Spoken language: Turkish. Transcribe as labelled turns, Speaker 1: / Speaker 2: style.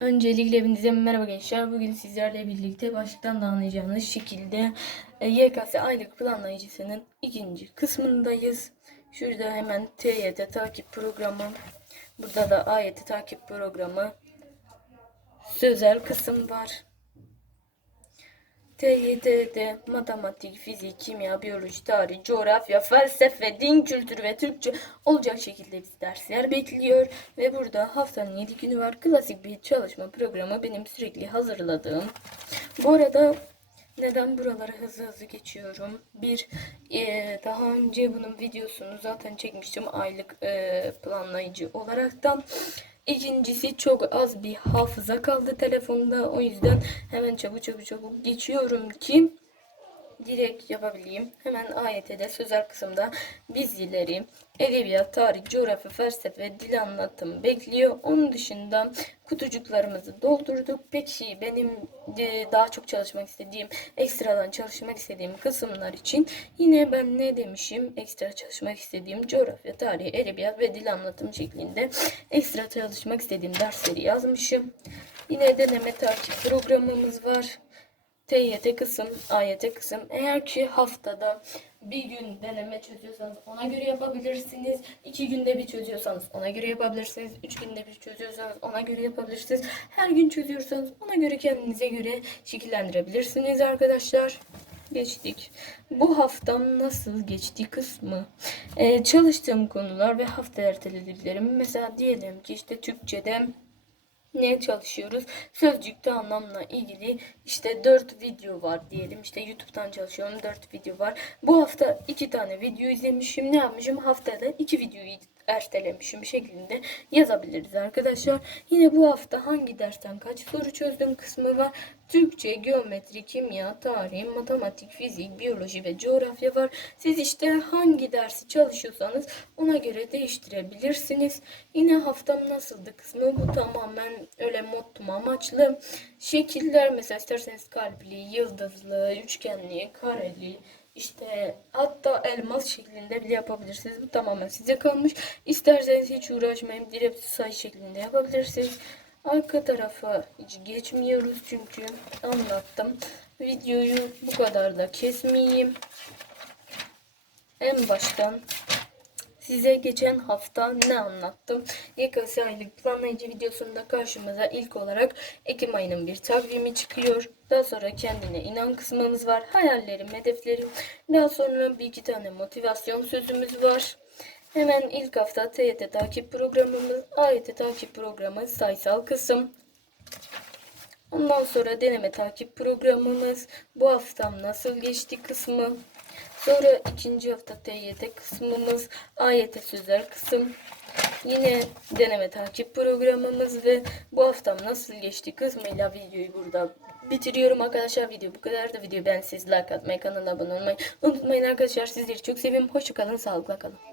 Speaker 1: Öncelikle hepinize merhaba gençler. Bugün sizlerle birlikte başlıktan da anlayacağınız şekilde e, YKS aylık planlayıcısının ikinci kısmındayız. Şurada hemen TYT takip programı, burada da AYT takip programı, sözel kısım var. TYT'de matematik, fizik, kimya, biyoloji, tarih, coğrafya, felsefe, din kültürü ve Türkçe olacak şekilde biz dersler bekliyor. Ve burada haftanın 7 günü var. Klasik bir çalışma programı benim sürekli hazırladığım. Bu arada neden buraları hızlı hızlı geçiyorum? Bir, eee, daha önce bunun videosunu zaten çekmiştim aylık eee, planlayıcı olaraktan. İkincisi çok az bir hafıza kaldı telefonda. O yüzden hemen çabuk çabuk çabuk geçiyorum ki direkt yapabileyim. Hemen AYT'de sözel kısımda bizleri edebiyat, tarih, coğrafya, felsefe, dil anlatım bekliyor. Onun dışında kutucuklarımızı doldurduk. Peki benim e, daha çok çalışmak istediğim, ekstradan çalışmak istediğim kısımlar için yine ben ne demişim? Ekstra çalışmak istediğim coğrafya, tarih, edebiyat ve dil anlatım şeklinde ekstra çalışmak istediğim dersleri yazmışım. Yine deneme takip programımız var. TYT kısım, AYT kısım. Eğer ki haftada bir gün deneme çözüyorsanız ona göre yapabilirsiniz. İki günde bir çözüyorsanız ona göre yapabilirsiniz. Üç günde bir çözüyorsanız ona göre yapabilirsiniz. Her gün çözüyorsanız ona göre kendinize göre şekillendirebilirsiniz arkadaşlar. Geçtik. Bu haftam nasıl geçti kısmı. Ee, çalıştığım konular ve hafta ertelediklerim. Mesela diyelim ki işte Türkçe'de ne çalışıyoruz? Sözcükte anlamla ilgili işte 4 video var diyelim. İşte YouTube'dan çalışıyorum 4 video var. Bu hafta 2 tane video izlemişim. Ne yapmışım? Haftada 2 videoyu ertelemişim şeklinde yazabiliriz arkadaşlar. Yine bu hafta hangi dersten kaç soru çözdüm kısmı var. Türkçe, geometri, kimya, tarih, matematik, fizik, biyoloji ve coğrafya var. Siz işte hangi dersi çalışıyorsanız ona göre değiştirebilirsiniz. Yine haftam nasıldı kısmı bu tamamen öyle motto amaçlı. Şekiller mesela isterseniz kalpli, yıldızlı, üçgenli, kareli, işte hatta elmas şeklinde bile yapabilirsiniz. Bu tamamen size kalmış. İsterseniz hiç uğraşmayın. Direkt sayı şeklinde yapabilirsiniz. Arka tarafa hiç geçmiyoruz çünkü anlattım. Videoyu bu kadar da kesmeyeyim. En baştan Size geçen hafta ne anlattım? YKS aylık planlayıcı videosunda karşımıza ilk olarak Ekim ayının bir takvimi çıkıyor. Daha sonra kendine inan kısmımız var. Hayallerim, hedeflerim. Daha sonra bir iki tane motivasyon sözümüz var. Hemen ilk hafta TYT takip programımız, AYT takip programı sayısal kısım. Ondan sonra deneme takip programımız, bu haftam nasıl geçti kısmı. Sonra ikinci hafta TYT kısmımız, AYT sözel kısım. Yine deneme takip programımız ve bu haftam nasıl geçti kısmıyla videoyu burada bitiriyorum arkadaşlar. Video bu kadar da video ben siz like atmayı, kanala abone olmayı unutmayın arkadaşlar. Sizleri çok seviyorum. Hoşçakalın, sağlıkla kalın.